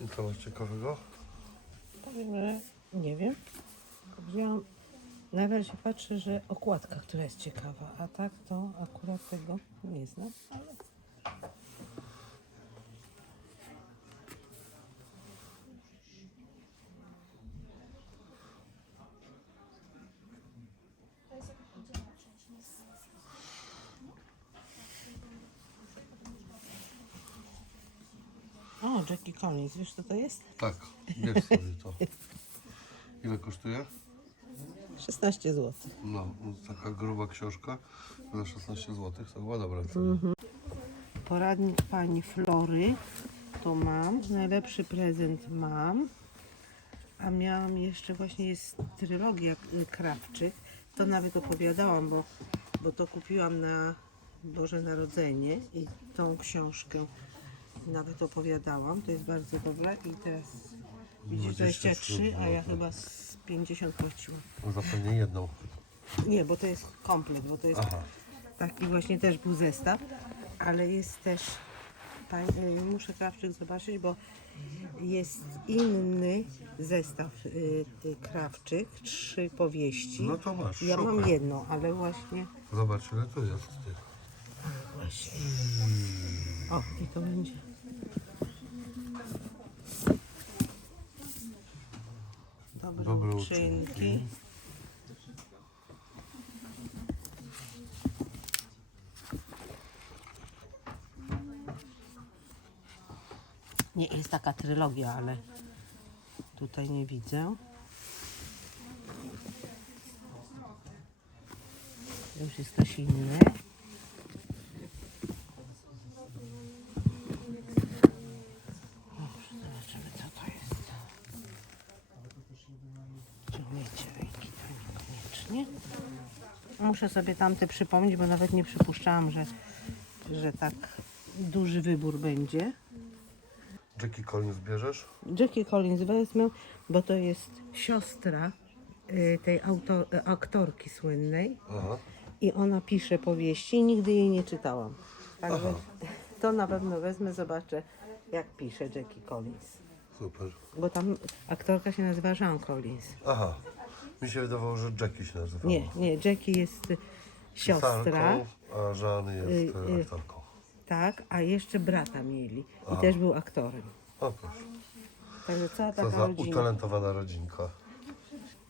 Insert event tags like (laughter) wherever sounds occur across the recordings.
I co masz ciekawego? Powiem, że nie wiem. Wziąłam, na razie patrzę, że okładka, która jest ciekawa, a tak to akurat tego nie znam, ale O, Jackie Collins, wiesz co to jest? Tak, bierz sobie to. Ile kosztuje? 16 zł. No, taka gruba książka za 16 zł. To chyba dobra cena. Poradnik pani Flory to mam. Najlepszy prezent mam. A miałam jeszcze właśnie jest trylogia y, Krawczyk. To nawet opowiadałam, bo, bo to kupiłam na Boże Narodzenie i tą książkę nawet opowiadałam. To jest bardzo dobre i teraz widzisz 23, a ja chyba z 50 płaciłam. No Zapewne jedną. Nie, bo to jest komplet, bo to jest Aha. taki właśnie też był zestaw, ale jest też, pań, y, muszę krawczyk zobaczyć, bo jest inny zestaw y, y, krawczyk, trzy powieści. No to masz, Ja mam szukaj. jedną, ale właśnie, Zobacz ile tu jest. Ty. Właśnie. O, i to będzie. Dobre, Dobre uczynki. uczynki. Nie, jest taka trylogia, ale tutaj nie widzę. To Już jest coś inne. Dobrze, zobaczymy co to jest. Umiecie ręki? To niekoniecznie. Muszę sobie tamte przypomnieć, bo nawet nie przypuszczałam, że, że tak duży wybór będzie. Jackie Collins bierzesz? Jackie Collins wezmę, bo to jest siostra y, tej y, aktorki słynnej Aha. i ona pisze powieści i nigdy jej nie czytałam. Także Aha. (laughs) to na pewno wezmę, zobaczę jak pisze Jackie Collins. Super. Bo tam aktorka się nazywa Jean Collins. Aha. Mi się wydawało, że Jackie się nazywa. Nie, nie, Jackie jest y, siostra, a Jean jest Y, y, y. aktorką. tak, a jeszcze brata mieli i też był aktorem. O proszę. Także cała Co taka za rodzina. utalentowana rodzinka.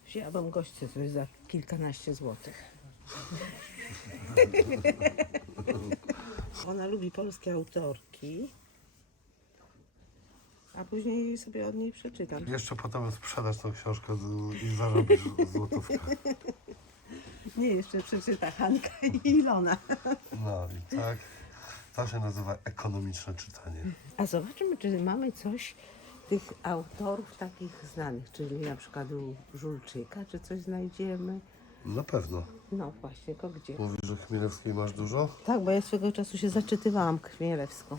Wzięłabym gościa coś za kilkanaście złotych. (laughs) Ona lubi polskie autorki, a później sobie od niej przeczytam. Jeszcze potem sprzedasz tą książkę z- i zarobisz złotówkę. (laughs) Nie, jeszcze przeczyta Hanka i Ilona. (laughs) No i tak. To się nazywa ekonomiczne czytanie. A zobaczymy, czy mamy coś tych autorów takich znanych, czyli na przykład u Żulczyka, czy coś znajdziemy. Na pewno. No właśnie, tylko gdzie? Mówisz, że Chmielewskiej masz dużo? Tak, bo ja swego czasu się zaczytywałam Chmielewską.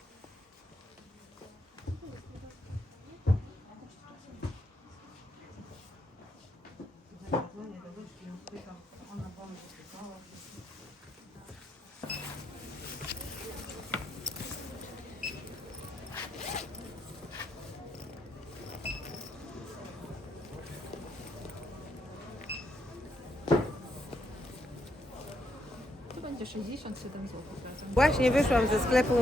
67 zł. Właśnie wyszłam ze sklepu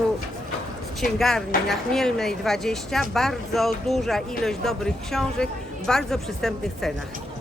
z księgarni na Chmielnej 20. Bardzo duża ilość dobrych książek w bardzo przystępnych cenach.